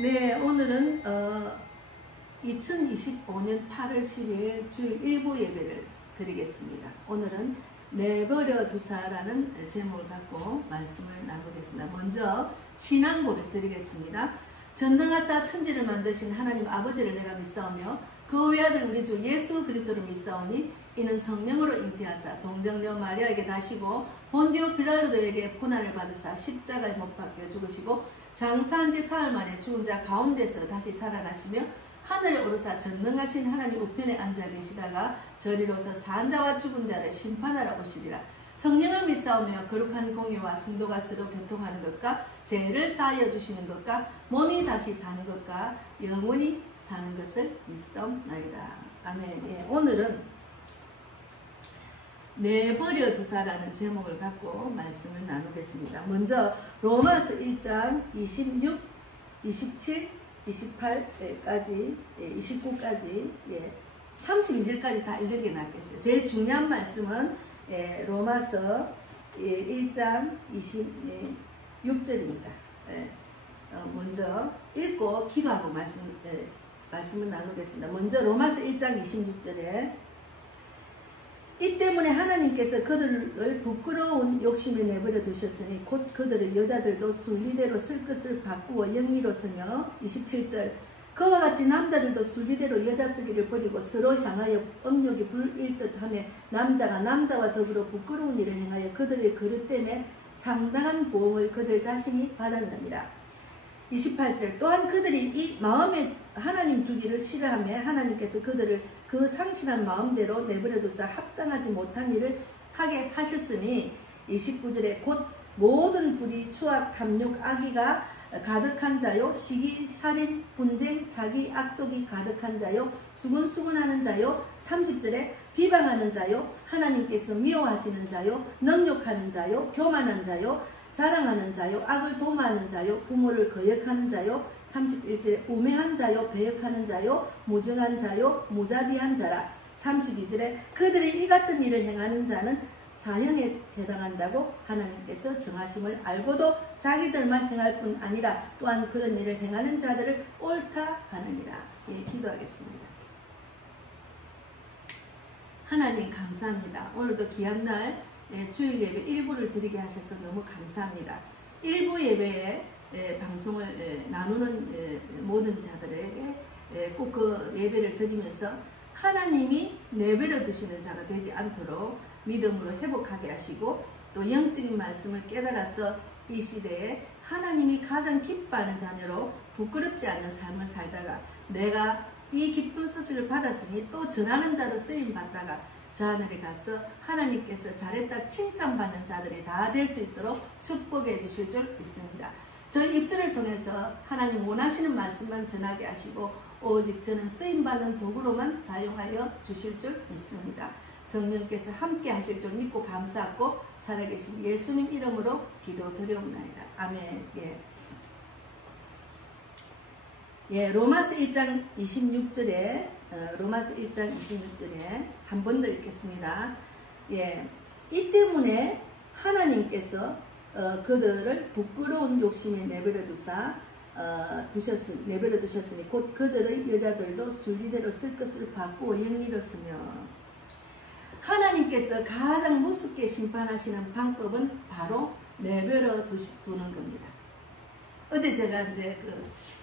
네, 오늘은 2025년 8월 12일 주일 일부 예배를 드리겠습니다. 오늘은 내버려 두사라는 제목을 갖고 말씀을 나누겠습니다. 먼저 신앙 고백 드리겠습니다. 전능하사 천지를 만드신 하나님 아버지를 내가 믿사오며 그 외아들 우리 주 예수 그리스도를 믿사오니 이는 성령으로 잉태하사 동정녀 마리아에게 나시고 본디오 빌라도에게 고난을 받으사 십자가에 못 박혀 죽으시고 장사한 지 사흘 만에 죽은 자 가운데서 다시 살아나시며 하늘에 오르사 전능하신 하나님 우편에 앉아 계시다가 저리로서 산 자와 죽은 자를 심판하러 오시리라. 성령을 믿사오며 거룩한 공의와 성도가 서로 교통하는 것과 죄를 사하여 주시는 것과 몸이 다시 사는 것과 영원히 사는 것을 믿사옵나이다. 아멘. 예, 오늘은 내버려 두사라는 제목을 갖고 말씀을 나누겠습니다. 먼저 로마서 1장 26, 27, 28까지 29까지 32절까지 다 읽는 게 낫겠어요. 제일 중요한 말씀은 로마서 1장 26절입니다. 먼저 읽고 기도하고 말씀을 나누겠습니다. 먼저 로마서 1장 26절에 이 때문에 하나님께서 그들을 부끄러운 욕심에 내버려 두셨으니 곧 그들의 여자들도 순리대로 쓸 것을 바꾸어 영리로 쓰며 27절 그와 같이 남자들도 순리대로 여자 쓰기를 버리고 서로 향하여 업욕이 불일듯 하며 남자가 남자와 더불어 부끄러운 일을 행하여 그들의 그릇 때문에 상당한 보응을 그들 자신이 받았느니라. 28절 또한 그들이 이 마음에 하나님 두기를 싫어하며 하나님께서 그들을 그 상실한 마음대로 내버려두사 합당하지 못한 일을 하게 하셨으니 29절에 곧 모든 불의, 추악, 탐욕, 악의가 가득한 자요 시기, 살인, 분쟁, 사기, 악독이 가득한 자요 수군수군하는 자요 30절에 비방하는 자요 하나님께서 미워하시는 자요 능욕하는 자요 교만한 자요 자랑하는 자요 악을 도모하는 자요 부모를 거역하는 자요 31절에 우매한 자요 배역하는 자요 무정한 자요 무자비한 자라. 32절에 그들이 이 같은 일을 행하는 자는 사형에 해당한다고 하나님께서 정하심을 알고도 자기들만 행할 뿐 아니라 또한 그런 일을 행하는 자들을 옳다 하느니라. 기도하겠습니다. 하나님 감사합니다. 오늘도 귀한 날 주일 예배 일부를 드리게 하셔서 너무 감사합니다. 일부 예배에 방송을 나누는 모든 자들에게 꼭 그 예배를 드리면서 하나님이 내버려 두시는 자가 되지 않도록 믿음으로 회복하게 하시고 또 영적인 말씀을 깨달아서 이 시대에 하나님이 가장 기뻐하는 자녀로 부끄럽지 않는 삶을 살다가 내가 이 기쁜 소식을 받았으니 또 전하는 자로 쓰임 받다가 저 하늘에 가서 하나님께서 잘했다 칭찬받는 자들이 다 될 수 있도록 축복해 주실 줄 믿습니다. 저희 입술을 통해서 하나님 원하시는 말씀만 전하게 하시고 오직 저는 쓰임받는 도구로만 사용하여 주실 줄 믿습니다. 성령께서 함께 하실 줄 믿고 감사하고 살아계신 예수님 이름으로 기도드려옵나이다. 아멘. 로마서 1장 26절에 로마서 1장 26절에 한 번 더 읽겠습니다. 이 때문에 하나님께서 그들을 부끄러운 욕심에 내버려 두셨으니 곧 그들의 여자들도 순리대로 쓸 것을 바꾸어 영리로 쓰며 하나님께서 가장 무섭게 심판하시는 방법은 바로 내버려 두는 겁니다. 어제 제가 이제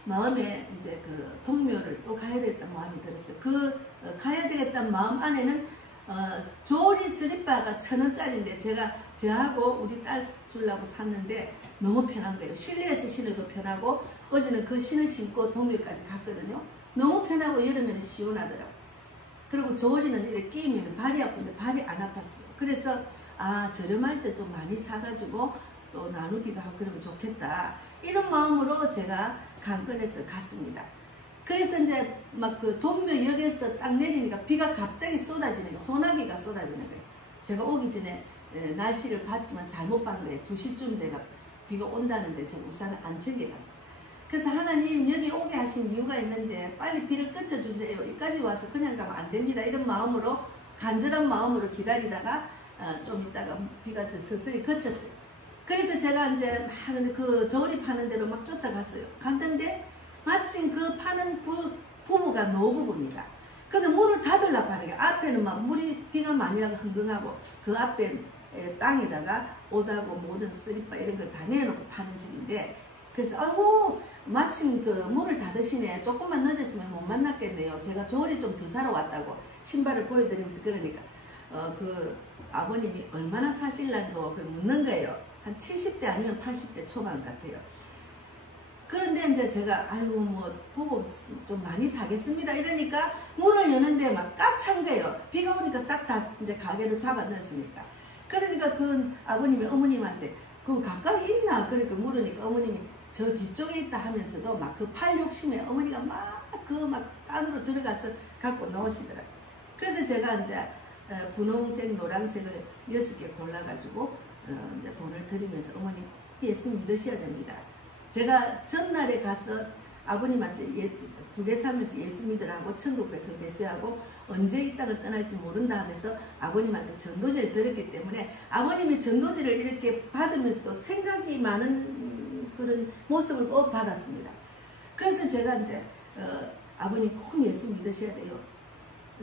마음에 이제 동묘를 또 가야 되겠다는 마음이 들었어요. 가야 되겠다는 마음 안에는 조리 슬리퍼가 1,000원짜리인데 제가 저하고 우리 딸 주려고 샀는데 너무 편한 거예요. 실내에서 신어도 편하고 어제는 그 신을 신고 동묘까지 갔거든요. 너무 편하고 여름에는 시원하더라고요. 그리고 조리는 이렇게 끼면 발이 아픈데 발이 안 아팠어요. 그래서 저렴할 때 좀 많이 사가지고 또 나누기도 하고 그러면 좋겠다. 이런 마음으로 제가 강권해서 갔습니다. 그래서 이제 막 동묘역에서 딱 내리니까 비가 갑자기 쏟아지는 거예요. 소나기가 쏟아지는 거예요. 제가 오기 전에 날씨를 봤지만 잘못 본 거예요. 2시쯤 내가 비가 온다는데 제가 우산을 안 챙겨갔어요. 그래서 하나님 여기 오게 하신 이유가 있는데 빨리 비를 그쳐주세요. 여기까지 와서 그냥 가면 안 됩니다. 이런 마음으로 간절한 마음으로 기다리다가 좀 있다가 비가 서서히 그쳤어요. 그래서 제가 이제 막 그 저울이 파는 대로 막 쫓아갔어요. 갔는데 마침 그 파는 부부가 노부부입니다. 근데 문을 닫으려고 하는 게 앞에는 막 물이 비가 많이 와서 흥건하고 그 앞에 땅에다가 옷하고 모든 쓰리빠 이런 걸 다 내놓고 파는 집인데 그래서 아이고 마침 그 문을 닫으시네. 조금만 늦었으면 못 만났겠네요. 제가 조리 좀 더 사러 왔다고 신발을 보여드리면서 그러니까 그 아버님이 얼마나 사실란고 묻는 거예요. 한 70대 아니면 80대 초반 같아요. 그런데 이제 제가 아이고 뭐 보고 좀 많이 사겠습니다 이러니까 문을 여는데 막 꽉 찬 거예요. 비가 오니까 싹 다 이제 가게로 잡아 넣었으니까. 그러니까 그 아버님이 어머님한테 그 가까이 있나 그러니까 물으니까 어머님이 저 뒤쪽에 있다 하면서도 막 그 팔 욕심에 어머니가 막 안으로 들어가서 갖고 나오시더라고요. 그래서 제가 이제 분홍색, 노란색을 6개 골라가지고 이제 돈을 드리면서 어머니 예수 믿으셔야 됩니다. 제가 전날에 가서 아버님한테 2개 사면서 예수 믿으라고 천국 백성 대세하고 언제 이 땅을 떠날지 모른다 하면서 아버님한테 전도지를 드렸기 때문에 아버님이 전도지를 이렇게 받으면서도 생각이 많은 그런 모습을 꼭 받았습니다. 그래서 제가 이제 아버님 꼭 예수 믿으셔야 돼요.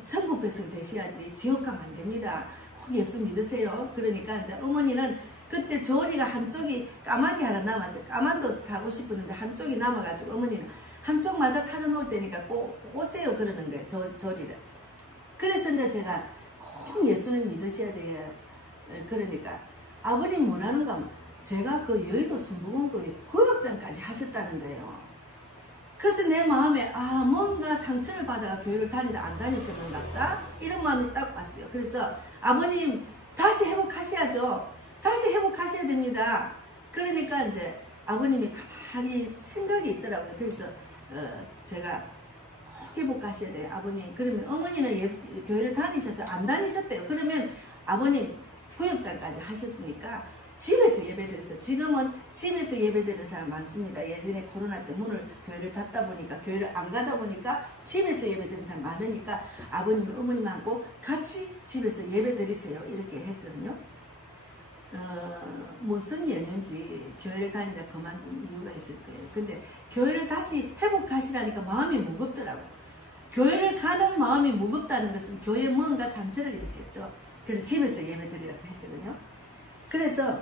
천국 백성 되셔야지 지옥 가면 안 됩니다. 꼭 예수 믿으세요. 그러니까 이제 어머니는 그때 조리가 한쪽이 까마귀 하나 남았어요. 까만도 사고 싶었는데 한쪽이 남아가지고 어머니는 한쪽마저 찾아놓을 때니까 꼭 오세요 그러는 거예요. 조리를. 그래서 이제 제가 꼭 예수를 믿으셔야 돼요. 그러니까 아버님 뭐라는 건 제가 그 여의도 순복음교회 구역장까지 하셨다는 거예요. 그래서 내 마음에 뭔가 상처를 받아가 교회를 다니다 안 다니셨는 것 같다 이런 마음이 딱 왔어요. 그래서 아버님 다시 회복하셔야죠. 다시 회복하셔야 됩니다. 그러니까 이제 아버님이 가만히 생각이 있더라고요. 그래서 제가 꼭 회복하셔야 돼요. 아버님. 그러면 어머니는 교회를 다니셔서 안 다니셨대요. 그러면 아버님 구역장까지 하셨으니까 집에서 예배드렸어요. 지금은 집에서 예배드리는 사람 많습니다. 예전에 코로나 때 문을 교회를 닫다 보니까 교회를 안 가다 보니까 집에서 예배드리는 사람 많으니까 아버님 어머님하고 같이 집에서 예배드리세요. 이렇게 했거든요. 무슨 연인지 교회를 다니다 그만둔 이유가 있을 거예요. 근데 교회를 다시 회복하시라니까 마음이 무겁더라고요. 교회를 가는 마음이 무겁다는 것은 교회에 뭔가 상처를 일으켰죠. 그래서 집에서 예배드리라고 했거든요. 그래서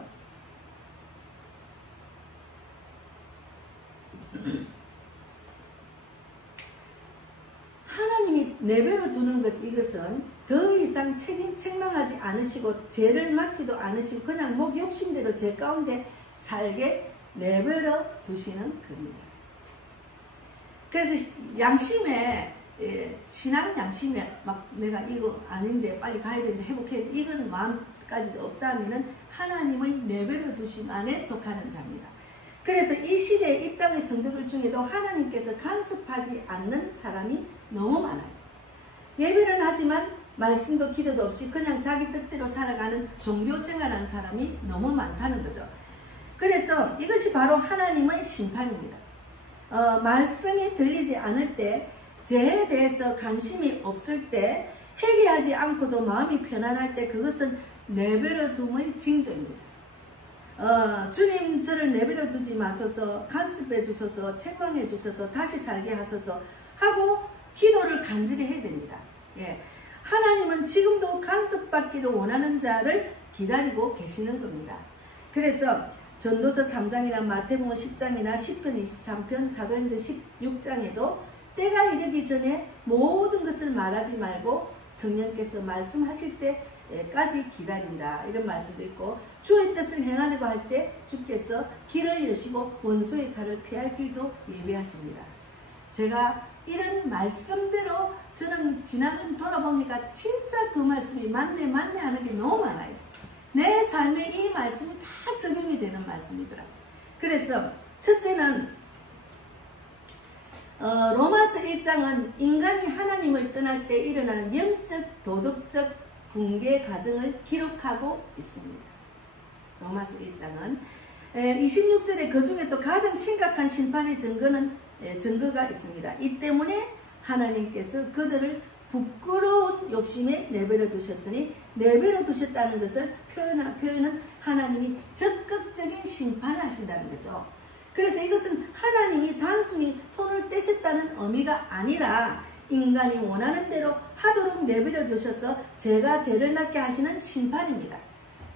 하나님이 내버려 두는 것 이것은 더 이상 책망하지 않으시고 죄를 맡지도 않으시고 그냥 목 욕심대로 제 가운데 살게 내버려 두시는 겁니다. 그래서 양심에 신앙 양심에 막 내가 이거 아닌데 빨리 가야 되는데 회복해야 돼 이런 마음까지도 없다면은 하나님의 내버려 두심 안에 속하는 자입니다. 그래서 이 시대에 이 땅의 성도들 중에도 하나님께서 간섭하지 않는 사람이 너무 많아요. 예배는 하지만 말씀도 기도도 없이 그냥 자기 뜻대로 살아가는 종교 생활하는 사람이 너무 많다는 거죠. 그래서 이것이 바로 하나님의 심판입니다. 말씀이 들리지 않을 때, 죄에 대해서 관심이 없을 때, 회개하지 않고도 마음이 편안할 때 그것은 내버려 둠의 징조입니다. 주님 저를 내버려 두지 마소서, 간섭해 주소서, 책망해 주소서, 다시 살게 하소서 하고 기도를 간절히 해야 됩니다. 예. 하나님은 지금도 간섭받기를 원하는 자를 기다리고 계시는 겁니다. 그래서 전도서 3장이나 마태복음 10장이나 10편 23편 사도행전 16장에도 때가 이르기 전에 모든 것을 말하지 말고 성령께서 말씀하실 때까지 기다린다 이런 말씀도 있고 주의 뜻을 행하려고 할 때 주께서 길을 여시고 원수의 칼을 피할 길도 예비하십니다. 제가 이런 말씀대로 저는 지나간 돌아보니까 진짜 그 말씀이 맞네 하는 게 너무 많아요. 내 삶에 이 말씀이 다 적용이 되는 말씀이더라고요. 그래서 첫째는 로마서 1장은 인간이 하나님을 떠날 때 일어나는 영적 도덕적 붕괴 과정을 기록하고 있습니다. 로마서 1장은 26절에 그 중에 또 가장 심각한 심판의 증거가 있습니다. 이 때문에 하나님께서 그들을 부끄러운 욕심에 내버려 두셨으니 내버려 두셨다는 것을 표현은 하나님이 적극적인 심판을 하신다는 거죠. 그래서 이것은 하나님이 단순히 손을 떼셨다는 의미가 아니라 인간이 원하는 대로 하도록 내버려 두셔서 죄가 죄를 낳게 하시는 심판입니다.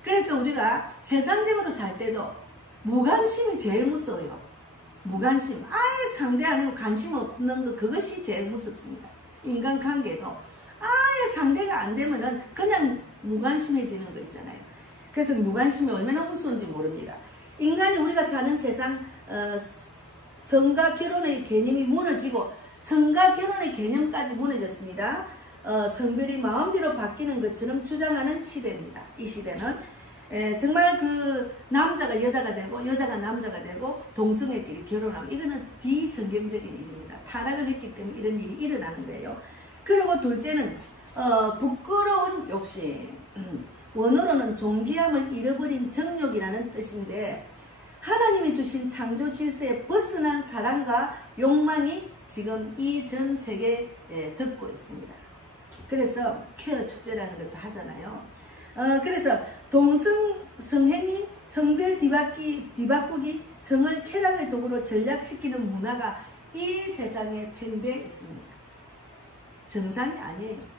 그래서 우리가 세상적으로 살 때도 무관심이 제일 무서워요. 무관심. 아예 상대하는 관심 없는 것, 그것이 제일 무섭습니다. 인간관계도 아예 상대가 안 되면은 그냥 무관심해지는 거 있잖아요. 그래서 무관심이 얼마나 무서운지 모릅니다. 인간이 우리가 사는 세상 성과 결혼의 개념이 무너지고 성과 결혼의 개념까지 무너졌습니다. 성별이 마음대로 바뀌는 것처럼 주장하는 시대입니다. 이 시대는 정말 그 남자가 여자가 되고 여자가 남자가 되고 동성애끼리 결혼하고 이거는 비성경적인 일입니다. 타락을 했기 때문에 이런 일이 일어나는데요. 그리고 둘째는 부끄러운 욕심. 원어로는 존귀함을 잃어버린 정욕이라는 뜻인데 하나님이 주신 창조 질서에 벗어난 사랑과 욕망이 지금 이 전 세계에 덮고 있습니다. 그래서 케어 축제라는 것도 하잖아요. 그래서 동성성행위, 성별 뒤바꾸기, 성을 쾌락의 도구로 전락시키는 문화가 이 세상에 팽배해 있습니다. 정상이 아니에요.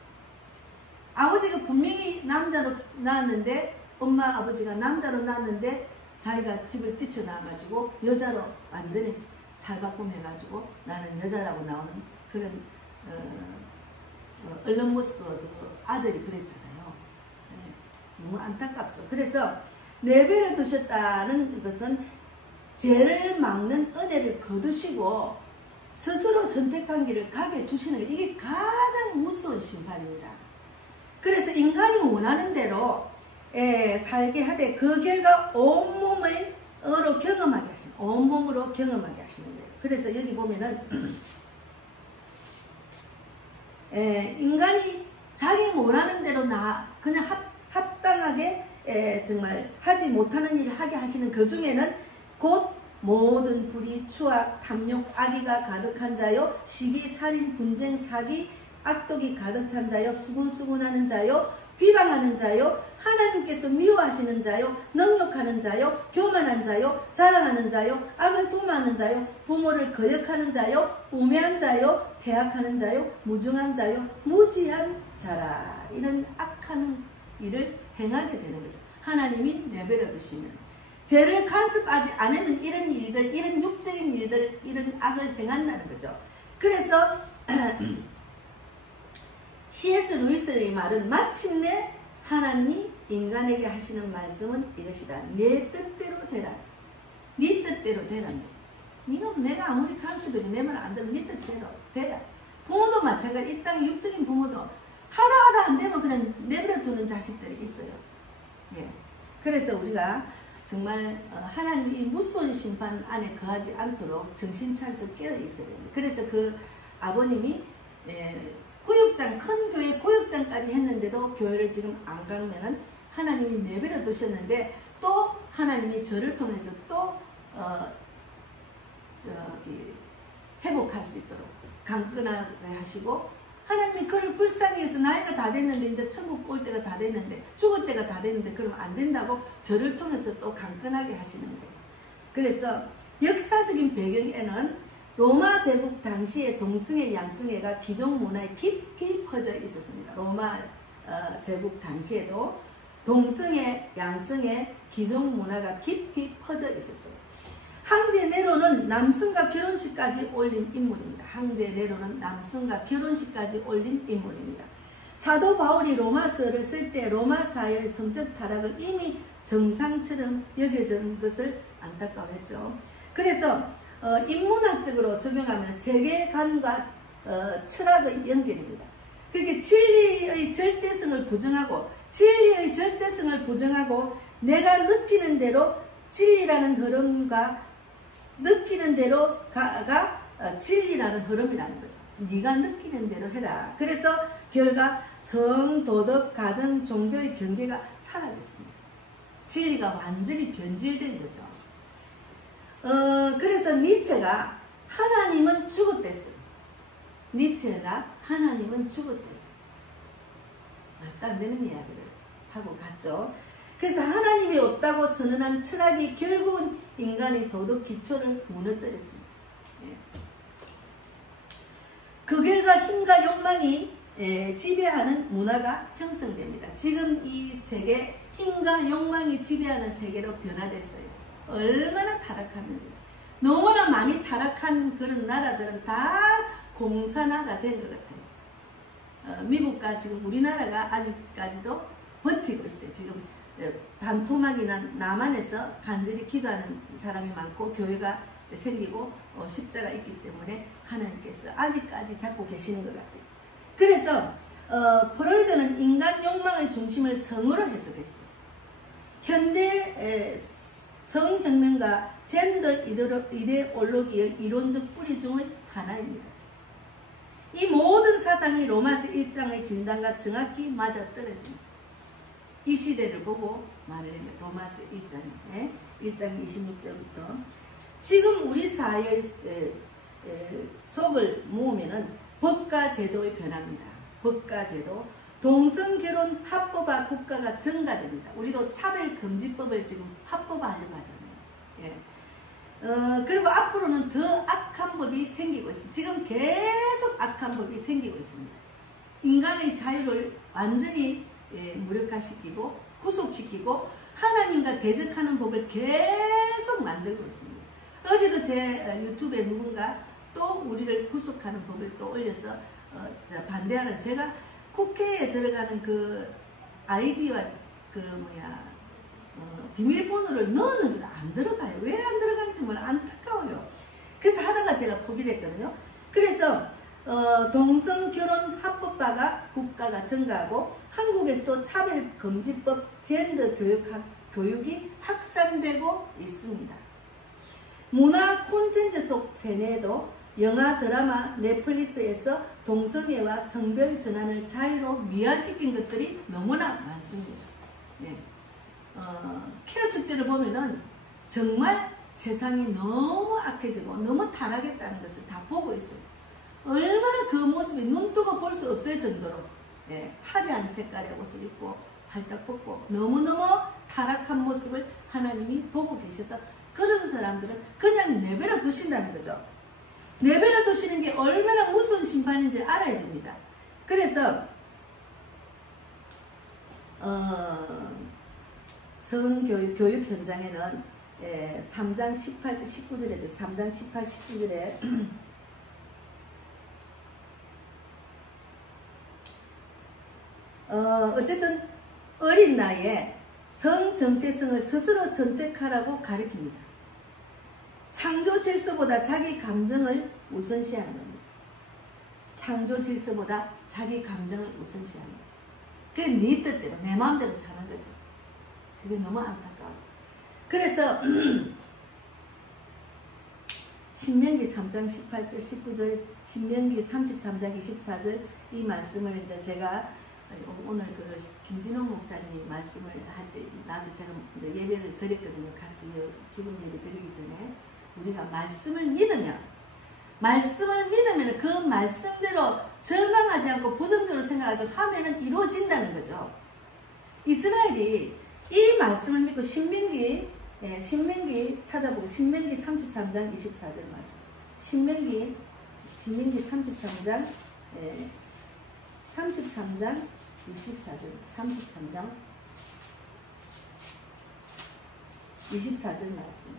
아버지가 분명히 남자로 낳았는데 엄마 아버지가 남자로 낳았는데 자기가 집을 뛰쳐나와가지고 여자로 완전히 탈바꿈해가지고 나는 여자라고 나오는 그런 얼른 모습 그 아들이 그랬잖아요. 너무 안타깝죠. 그래서 내버려 두셨다는 것은 죄를 막는 은혜를 거두시고 스스로 선택한 길을 가게 두시는 게 이게 가장 무서운 심판입니다. 그래서 인간이 원하는 대로 살게 하되 그 결과 온몸으로 경험하게 하시는, 온몸으로 경험하게 하시는 거예요. 그래서 여기 보면은 인간이 자기 원하는 대로 그냥 합당하게 정말 하지 못하는 일을 하게 하시는 그 중에는 곧 모든 불의, 추악, 탐욕, 악의가 가득한 자요, 시기, 살인, 분쟁, 사기, 악독이 가득 찬 자요, 수군수군하는 자요, 비방하는 자요, 하나님께서 미워하시는 자요, 능욕하는 자요, 교만한 자요, 자랑하는 자요, 악을 도모하는 자요, 부모를 거역하는 자요, 우매한 자요, 패악하는 자요, 무중한 자요, 무지한 자라. 이런 악한 일을 행하게 되는 거죠. 하나님이 내버려 두시면 죄를 간섭하지 않으면 이런 일들, 이런 육적인 일들, 이런 악을 행한다는 거죠. 그래서 C.S. 루이스의 말은 마침내 하나님이 인간에게 하시는 말씀은 이것이다. 내 뜻대로 되라. 네 뜻대로 되라는 거죠. 내가 아무리 간섭해도 내 말 안 들으면 네 뜻대로 되라. 부모도 마찬가지. 이 땅의 육적인 부모도 하다 안 되면 그냥 내버려 두는 자식들이 있어요. 예. 그래서 우리가 정말 하나님이 이 무서운 심판 안에 거하지 않도록 정신 차려서 깨어 있어야 됩니다. 그래서 그 아버님이 구역장, 큰 교회 구역장까지 했는데도 교회를 지금 안 가면은 하나님이 내버려 두셨는데 또 하나님이 저를 통해서 또 회복할 수 있도록 강건하게 하시고, 하나님이 그를 불쌍히 해서 나이가 다 됐는데 이제 천국 올 때가 다 됐는데 죽을 때가 다 됐는데 그러면 안 된다고 저를 통해서 또 강건하게 하시는 거예요. 그래서 역사적인 배경에는 로마 제국 당시에 동성애 양성애가 기존 문화에 깊이 퍼져 있었습니다. 로마 제국 당시에도 동성애 양성애 기존 문화가 깊이 퍼져 있었어요. 황제 네로는 남성과 결혼식까지 올린 인물입니다. 황제 네로는 남성과 결혼식까지 올린 인물입니다. 사도 바울이 로마서를 쓸 때 로마 사회의 성적 타락을 이미 정상처럼 여겨진 것을 안타까워했죠. 그래서 인문학적으로 적용하면 세계관과 철학의 연결입니다. 그렇게 진리의 절대성을 부정하고 내가 느끼는 대로 진리라는 흐름과 느끼는 대로가 진리라는 흐름이라는 거죠. 네가 느끼는 대로 해라. 그래서 결과 성, 도덕, 가정, 종교의 경계가 사라졌습니다. 진리가 완전히 변질된 거죠. 그래서 니체가 하나님은 죽었댔어요. 니체가 하나님은 죽었댔어요. 말도 안 되는 이야기를 하고 갔죠. 그래서 하나님이 없다고 선언한 철학이 결국은 인간의 도덕 기초를 무너뜨렸습니다. 그 결과 힘과 욕망이 지배하는 문화가 형성됩니다. 지금 이 세계 힘과 욕망이 지배하는 세계로 변화됐어요. 얼마나 타락하는지. 너무나 많이 타락한 그런 나라들은 다 공산화가 된 것 같아요. 미국과 지금 우리나라가 아직까지도 버티고 있어요. 지금 반토막이나 남한에서 간절히 기도하는 사람이 많고 교회가 생기고 십자가 있기 때문에 하나님께서 아직까지 잡고 계시는 것 같아요. 그래서 프로이드는 인간 욕망의 중심을 성으로 해석했어요. 현대 성혁명과 젠더 이데올로기의 이론적 뿌리 중의 하나입니다. 이 모든 사상이 로마서 1장의 진단과 정확히 맞아떨어집니다. 이 시대를 보고 말을 해요. 로마서 1장에 1장 26절부터 지금 우리 사회의 속을 모으면은 법과 제도의 변화입니다. 법과 제도, 동성결혼 합법화 국가가 증가됩니다. 우리도 차별금지법을 지금 합법화하려고 하잖아요. 그리고 앞으로는 더 악한 법이 생기고 있습니다. 지금 계속 악한 법이 생기고 있습니다. 인간의 자유를 완전히 무력화시키고 구속시키고 하나님과 대적하는 법을 계속 만들고 있습니다. 어제도 제 유튜브에 누군가 또 우리를 구속하는 법을 또 올려서 반대하는, 제가 국회에 들어가는 그 아이디와 비밀번호를 넣었는데도 안 들어가요. 왜 안 들어가는지 몰라. 안타까워요. 그래서 하다가 제가 포기를 했거든요. 그래서 동성결혼 합법화가 국가가 증가하고 한국에서도 차별금지법, 젠더 교육이 확산되고 있습니다. 문화 콘텐츠 속 세뇌도 영화, 드라마, 넷플릭스에서 동성애와 성별 전환을 자유로 미화시킨 것들이 너무나 많습니다. 네. 케어 축제를 보면은 정말 세상이 너무 악해지고 너무 타락했다는 것을 다 보고 있어요. 얼마나 그 모습이 눈 뜨고 볼 수 없을 정도로 화려한 색깔의 옷을 입고 팔딱 벗고 너무너무 타락한 모습을 하나님이 보고 계셔서 그런 사람들은 그냥 내버려 두신다는 거죠. 내버려 두시는 게 얼마나 무서운 심판인지 알아야 됩니다. 그래서 성교육 현장에는 3장 18절 19절에 3장 18, 19절에 어쨌든 어린 나이에 성 정체성을 스스로 선택하라고 가르칩니다. 창조 질서보다 자기 감정을 우선시하는 겁니다. 창조 질서보다 자기 감정을 우선시하는 거죠. 그게 네 뜻대로 내 마음대로 사는 거죠. 그게 너무 안타까워. 그래서 신명기 3장 18절 19절, 신명기 33장 24절 이 말씀을 이제 제가 오늘 그 김진홍 목사님이 말씀을 할 때 나서 제가 이제 예배를 드렸거든요. 같이 지금 예배 드리기 전에 우리가 말씀을 믿으면 그 말씀대로 절망하지 않고 부정적으로 생각하지 하면은 이루어진다는 거죠. 이스라엘이 이 말씀을 믿고 신명기 찾아보고 신명기 33장 24절 말씀. 신명기 33장 24절 33장 24절 말씀.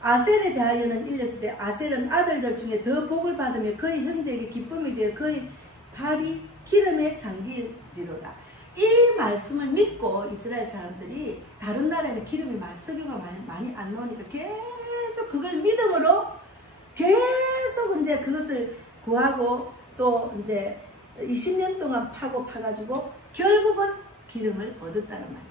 아셀에 대하여는 일렀을 때 아셀은 아들들 중에 더 복을 받으며 그의 형제에게 기쁨이 되어 그의 발이 기름에 잠기리로다. 이 말씀을 믿고 이스라엘 사람들이 다른 나라에는 기름이 석유가 많이 안 나오니까 계속 그걸 믿음으로 계속 이제 그것을 구하고 또 이제 20년 동안 파가지고 결국은 기름을 얻었다는 말이에요.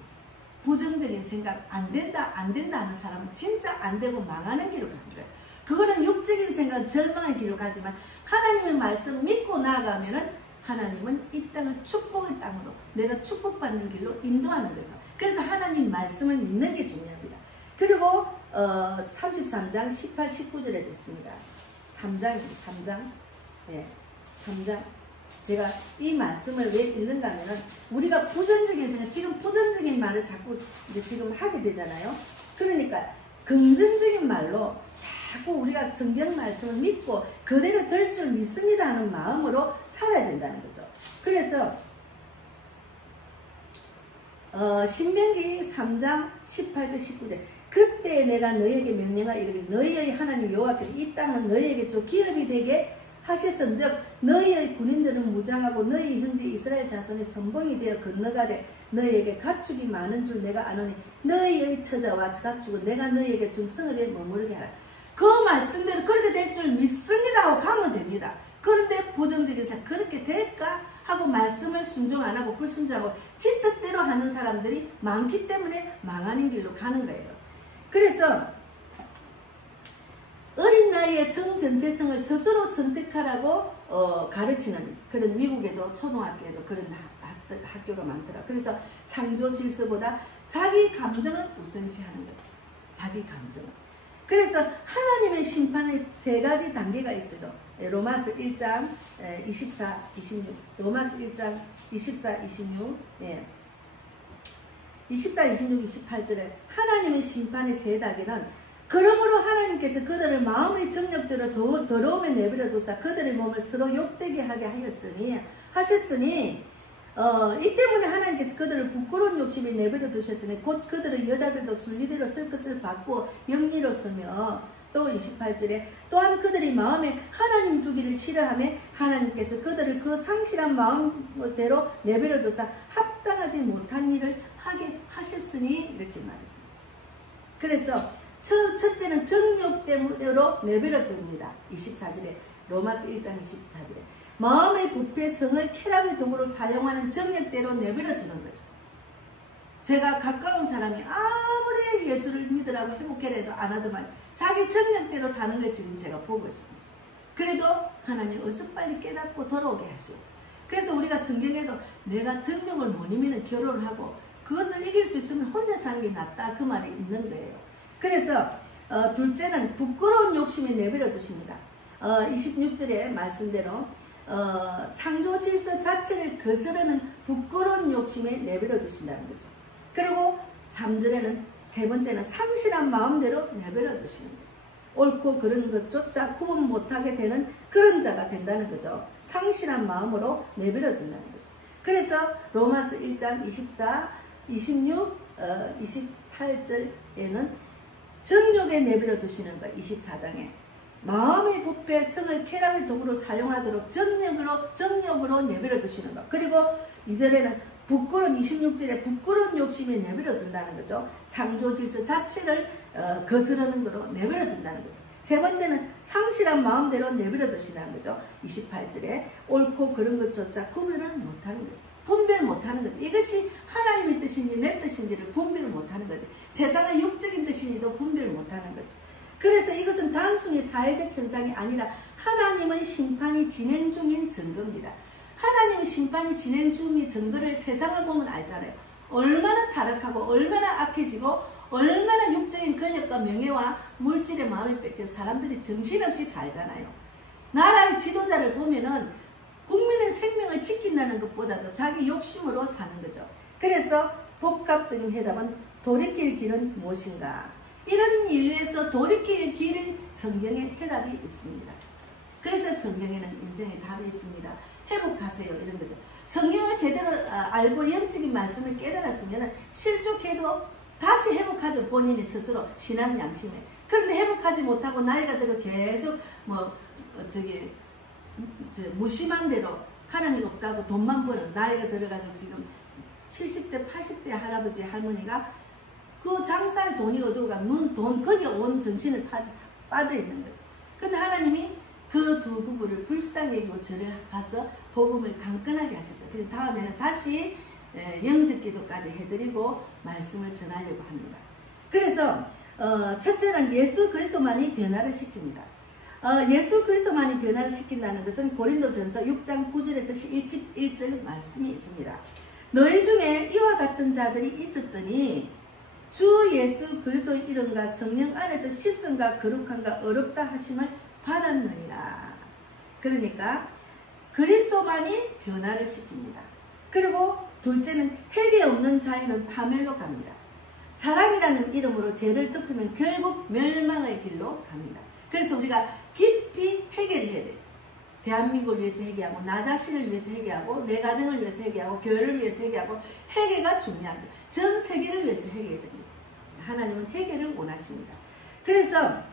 부정적인 생각 안 된다 하는 사람은 진짜 안 되고 망하는 길로 가는 거예요. 그거는 육적인 생각, 절망의 길로 가지만 하나님의 말씀 믿고 나아가면은 하나님은 이 땅을 축복의 땅으로 내가 축복받는 길로 인도하는 거죠. 그래서 하나님 말씀을 믿는 게 중요합니다. 그리고 33장 18, 19절에 됐습니다. 3장 제가 이 말씀을 왜 읽는가 하면은 우리가 부정적인 생각, 지금 부정적인 말을 자꾸 이제 지금 하게 되잖아요. 그러니까 긍정적인 말로 자꾸 우리가 성경 말씀을 믿고 그대로 될 줄 믿습니다 하는 마음으로 살아야 된다는 거죠. 그래서 신명기 3장 18절 19절 그때 내가 너희에게 명령하여 이르기를 너희의 하나님 여호와께서 이 땅을 너희에게 주 기업이 되게 하셨은즉 너희의 군인들은 무장하고 너희 형제 이스라엘 자손의 선봉이 되어 건너가되 너희에게 가축이 많은 줄 내가 아노니 너희의 처자와 가축은 내가 너희에게 준 성읍에 머무르게 하라. 그 말씀대로 그렇게 될 줄 믿습니다 하고 가면 됩니다. 그런데 부정적인 사람 그렇게 될까 하고 말씀을 순종 안 하고 불순종하고 지 뜻대로 하는 사람들이 많기 때문에 망하는 길로 가는 거예요. 그래서 어린 나이에 성 전체성을 스스로 선택하라고 가르치는 그런 미국에도 초등학교에도 그런 학교가 많더라. 그래서 창조 질서보다 자기 감정을 우선시하는 거죠. 자기 감정을. 그래서 하나님의 심판의 세 가지 단계가 있어요. 로마서 1장 24, 26 로마서 1장 24, 26 24, 26, 28절에 하나님의 심판의 세 단계는 그러므로 하나님께서 그들을 마음의 정력대로 더러움에 내버려 두사 그들의 몸을 서로 욕되게 하게 하셨으니 이 때문에 하나님께서 그들을 부끄러운 욕심에 내버려 두셨으니 곧 그들의 여자들도 순리대로 쓸 것을 받고 영리로 쓰며 또 28절에 또한 그들이 마음에 하나님 두기를 싫어하며 하나님께서 그들을 그 상실한 마음대로 내버려 두사 합당하지 못한 일을 하게 하셨으니 이렇게 말했습니다. 그래서 첫째는 정욕 때문으로 내버려 둡니다. 24절에 로마서 1장 24절에 마음의 부패 성을 쾌락의 도구로 사용하는 정욕대로 내버려 두는 거죠. 제가 가까운 사람이 아무리 예수를 믿으라고 회복해라도 안 하더만 자기 정욕대로 사는 걸 지금 제가 보고 있습니다. 그래도 하나님 어서 빨리 깨닫고 돌아오게 하시오. 그래서 우리가 성경에도 내가 정욕을 못 이기면 결혼을 하고 그것을 이길 수 있으면 혼자 사는 게 낫다 그 말이 있는 거예요. 그래서 둘째는 부끄러운 욕심에 내버려 두십니다. 26절의 말씀대로 창조 질서 자체를 거스르는 부끄러운 욕심에 내버려 두신다는 거죠. 그리고 3절에는 세 번째는 상실한 마음대로 내버려 두시는 거예요. 옳고 그른 것조차 구분 못하게 되는 그런 자가 된다는 거죠. 상실한 마음으로 내버려 둔다는 거죠. 그래서 로마서 1장 24, 26, 28절에는 정욕에 내버려 두시는 것 24장에 마음의 부패 성을 쾌락의 도구로 사용하도록 정욕으로 내버려 두시는 것. 그리고 2절에는 부끄러운 26절에 부끄러운 욕심에 내버려 둔다는 거죠. 창조 질서 자체를 거스르는 거로 내버려 둔다는 거죠. 세 번째는 상실한 마음대로 내버려 두시는 거죠. 28절에 옳고 그른 것조차 구별을 못하는 거죠. 분별 못하는 거죠. 이것이 하나님의 뜻인지 내 뜻인지를 분별을 못하는 거죠. 세상의 육적인 뜻인지도 분별을 못하는 거죠. 그래서 이것은 단순히 사회적 현상이 아니라 하나님의 심판이 진행 중인 증거입니다. 하나님의 심판이 진행 중인 증거를 세상을 보면 알잖아요. 얼마나 타락하고 얼마나 악해지고 얼마나 육적인 권력과 명예와 물질의 마음이 뺏겨서 사람들이 정신없이 살잖아요. 나라의 지도자를 보면은 국민의 생명을 지킨다는 것보다도 자기 욕심으로 사는 거죠. 그래서 복합적인 해답은 돌이킬 길은 무엇인가? 이런 일에서 돌이킬 길은 성경에 해답이 있습니다. 그래서 성경에는 인생의 답이 있습니다. 회복하세요 이런 거죠. 성경을 제대로 알고 영적인 말씀을 깨달았으면 실족해도 다시 회복하죠. 본인이 스스로 신앙 양심에. 그런데 회복하지 못하고 나이가 들어 계속 무심한 대로 하나님 없다고 돈만 버는 나이가 들어가지고 지금 70대 80대 할아버지 할머니가 그 장사에 돈이 어두워가 돈 거기에 온 정신을 빠져 있는 거죠. 근데 하나님이 그 두 부부를 불쌍히 여기고 절에 가서 복음을 강건하게 하셨어요. 그래서 다음에는 다시 영적 기도까지 해드리고 말씀을 전하려고 합니다. 그래서 첫째는 예수 그리스도만이 변화를 시킵니다. 예수 그리스도만이 변화를 시킨다는 것은 고린도전서 6장 9절에서 11절 말씀이 있습니다. 너희 중에 이와 같은 자들이 있었더니 주 예수 그리스도의 이름과 성령 안에서 씻음과 거룩함과 어렵다 하심을 받았느니라. 그러니까 그리스도만이 변화를 시킵니다. 그리고 둘째는 회개 없는 자유는 파멸로 갑니다. 사랑이라는 이름으로 죄를 덮으면 결국 멸망의 길로 갑니다. 그래서 우리가 깊이 회개를 해야 돼요. 대한민국을 위해서 회개하고, 나 자신을 위해서 회개하고, 내 가정을 위해서 회개하고, 교회를 위해서 회개하고, 회개가 중요하죠. 전 세계를 위해서 회개해야 됩니다. 하나님은 회개를 원하십니다. 그래서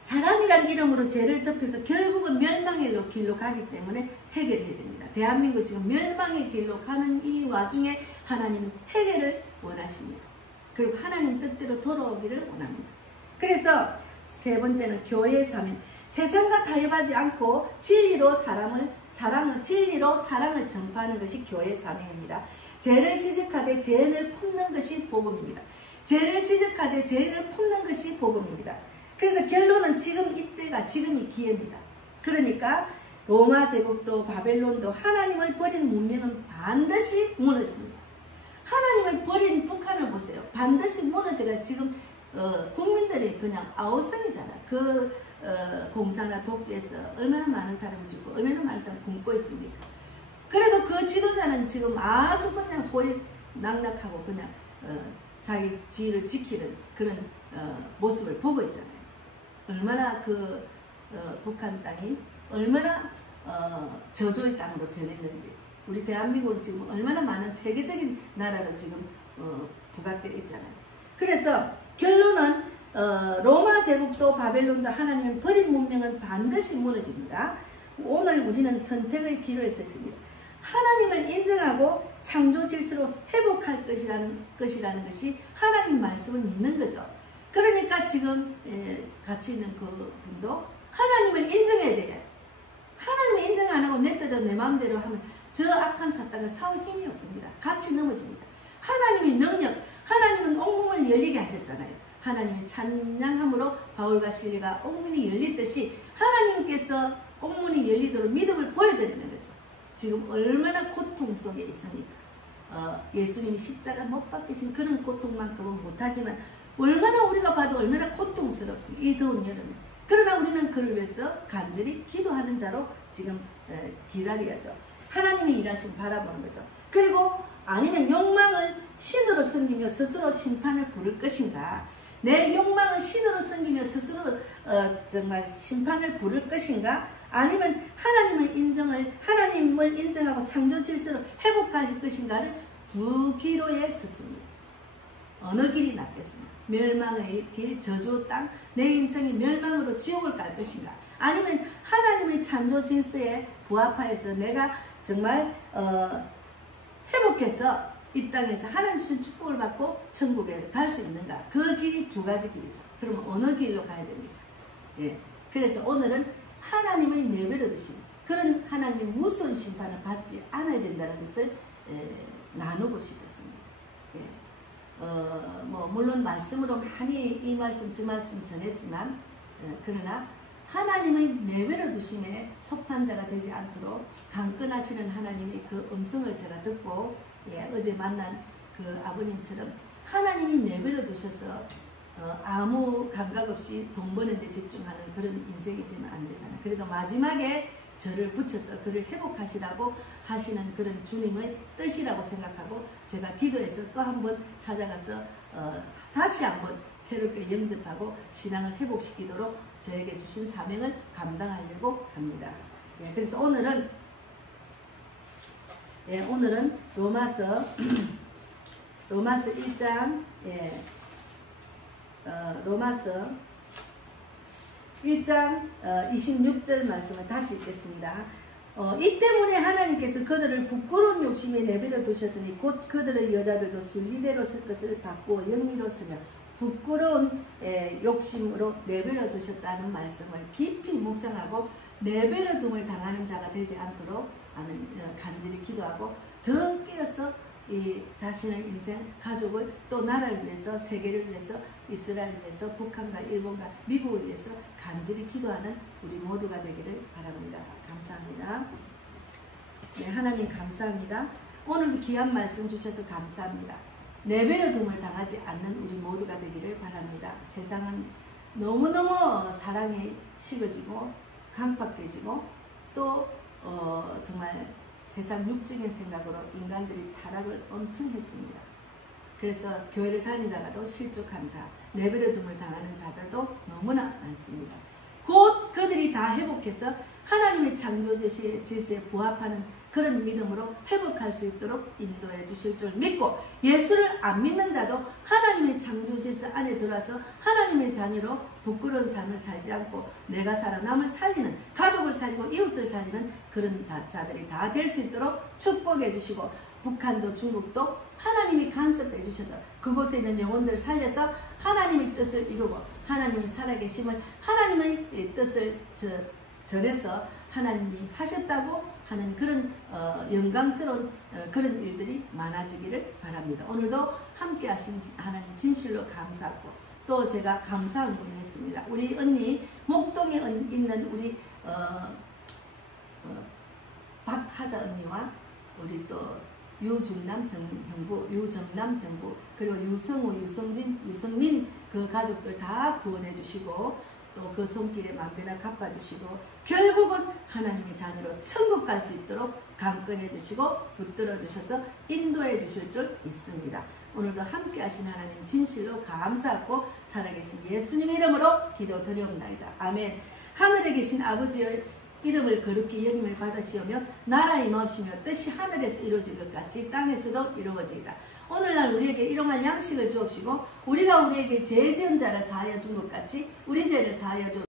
사랑이라는 이름으로 죄를 덮여서 결국은 멸망의 길로 가기 때문에 회개를 해야 됩니다. 대한민국 지금 멸망의 길로 가는 이 와중에 하나님은 회개를 원하십니다. 그리고 하나님 뜻대로 돌아오기를 원합니다. 그래서 세 번째는 교회의 사명. 세상과 타협하지 않고 진리로 사랑을 전파하는 것이 교회의 사명입니다. 죄를 지적하되 죄인을 품는 것이 복음입니다. 죄를 지적하되 죄인을 품는 것이 복음입니다. 그래서 결론은 지금 이때가 지금이 기회입니다. 그러니까 로마 제국도 바벨론도 하나님을 버린 문명은 반드시 무너집니다. 하나님을 버린 북한을 보세요. 반드시 무너져가 지금 국민들이 그냥 아우성이잖아요. 공사나 독재에서 얼마나 많은 사람이 죽고 얼마나 많은 사람이 굶고 있습니까? 그래도 그 지도자는 지금 아주 그냥 호에 낙락하고 그냥 자기 지위를 지키는 그런 모습을 보고 있잖아요. 얼마나 북한 땅이 얼마나 저주의 땅으로 변했는지, 우리 대한민국은 지금 얼마나 많은 세계적인 나라로 지금 부각되어 있잖아요. 그래서 결론은 로마 제국도 바벨론도 하나님을 버린 문명은 반드시 무너집니다. 오늘 우리는 선택의 기로에 섰습니다. 하나님을 인정하고 창조 질서로 회복할 것이라는 것이 하나님 말씀을 믿는 거죠. 그러니까 지금 같이 있는 그 분도 하나님을 인정해야 돼요. 하나님을 인정 안 하고 내 뜻대로 내 마음대로 하면 저 악한 사탄과 싸울 힘이 없습니다. 같이 넘어집니다. 하나님의 능력, 하나님은 옥문을 열리게 하셨잖아요. 하나님의 찬양함으로 바울과 실리가 옥문이 열리듯이 하나님께서 옥문이 열리도록 믿음을 보여드리는 거죠. 지금 얼마나 고통 속에 있습니까? 예수님이 십자가 못 박히신 그런 고통만큼은 못하지만 얼마나 우리가 봐도 얼마나 고통스럽습니다. 이 더운 여름에. 그러나 우리는 그를 위해서 간절히 기도하는 자로 지금 기다려야죠. 하나님의 일하심 바라보는 거죠. 그리고 아니면 욕망을 신으로 섬기며 스스로 심판을 부를 것인가? 내 욕망을 신으로 섬기며 스스로 정말 심판을 부를 것인가? 아니면 하나님을 인정하고 창조 질서로 회복하실 것인가를 두 기로에 섰습니다. 어느 길이 낫겠습니까? 멸망의 길, 저주 땅, 내 인생이 멸망으로 지옥을 갈 것인가? 아니면 하나님의 창조 질서에 부합하여서 내가 정말 회복해서 이 땅에서 하나님 주신 축복을 받고 천국에 갈 수 있는가? 그 길이 두 가지 길이죠. 그러면 어느 길로 가야 됩니까? 예. 그래서 오늘은 하나님의 내버려 두신 그런 하나님의 무서운 심판을 받지 않아야 된다는 것을 나누고 싶었습니다. 예. 물론 말씀으로 많이 이 말씀 저 말씀 전했지만 그러나 하나님의 내버려 두심에 속한 자가 되지 않도록 강권하시는 하나님의 그 음성을 제가 듣고 어제 만난 그 아버님처럼 하나님이 내버려 두셔서 아무 감각 없이 돈 버는 데 집중하는 그런 인생이 되면 안 되잖아요. 그래도 마지막에 저를 붙여서 그를 회복하시라고 하시는 그런 주님의 뜻이라고 생각하고 제가 기도해서 또 한번 찾아가서 다시 한번 새롭게 영접하고 신앙을 회복시키도록 저에게 주신 사명을 감당하려고 합니다. 예, 그래서 오늘은 로마서 1장 로마서 1장 26절 말씀을 다시 읽겠습니다. 이 때문에 하나님께서 그들을 부끄러운 욕심에 내버려 두셨으니 곧 그들의 여자들도 순리대로 쓸 것을 바꾸어 영리로 쓰며 부끄러운 욕심으로 내버려 두셨다는 말씀을 깊이 묵상하고 내버려 둠을 당하는 자가 되지 않도록 하는 간절히 기도하고 더 깨어서 이 자신의 인생, 가족을 또 나라를 위해서, 세계를 위해서, 이스라엘을 위해서, 북한과 일본과 미국을 위해서 간절히 기도하는 우리 모두가 되기를 바랍니다. 감사합니다. 네, 하나님 감사합니다. 오늘도 귀한 말씀 주셔서 감사합니다. 내버려 둠을 당하지 않는 우리 모두가 되기를 바랍니다. 세상은 너무너무 사랑이 식어지고 강박해지고 또 정말 세상 육적인 생각으로 인간들이 타락을 엄청 했습니다. 그래서 교회를 다니다가도 실족한 자, 내버려둠을 당하는 자들도 너무나 많습니다. 곧 그들이 다 회복해서 하나님의 창조 질서에 부합하는 그런 믿음으로 회복할 수 있도록 인도해 주실 줄 믿고, 예수를 안 믿는 자도 하나님의 창조 질서 안에 들어와서 하나님의 자녀로 부끄러운 삶을 살지 않고 내가 살아 남을 살리는, 가족을 살리고 이웃을 살리는 그런 자들이 다 될 수 있도록 축복해 주시고, 북한도 중국도 하나님이 간섭해 주셔서 그곳에 있는 영혼들을 살려서 하나님의 뜻을 이루고 하나님이 살아계심을, 하나님의 뜻을 전해서 하나님이 하셨다고 하는 그런 영광스러운 그런 일들이 많아지기를 바랍니다. 오늘도 함께 하신 하나님 진실로 감사하고, 또 제가 감사한 분이 있습니다. 우리 언니, 목동에 있는 우리 박하자 언니와 우리 또 유준남 형부, 유정남 형부, 그리고 유성우, 유성진, 유성민 그 가족들 다 구원해 주시고, 또 그 손길에 만배나 갚아주시고, 결국은 하나님의 자녀로 천국 갈 수 있도록 강건해 주시고 붙들어 주셔서 인도해 주실 줄 믿습니다. 오늘도 함께 하신 하나님 진실로 감사하고 살아계신 예수님의 이름으로 기도드리옵나이다. 아멘. 하늘에 계신 아버지의 이름을 거룩히 여김을 받으시오며 나라의 임하시며 뜻이 하늘에서 이루어질 것 같이 땅에서도 이루어지이다. 오늘날 우리에게 일용할 양식을 주옵시고 우리가 우리에게 죄 지은 자를 사하여 준 것 같이 우리 죄를 사하여 주옵시고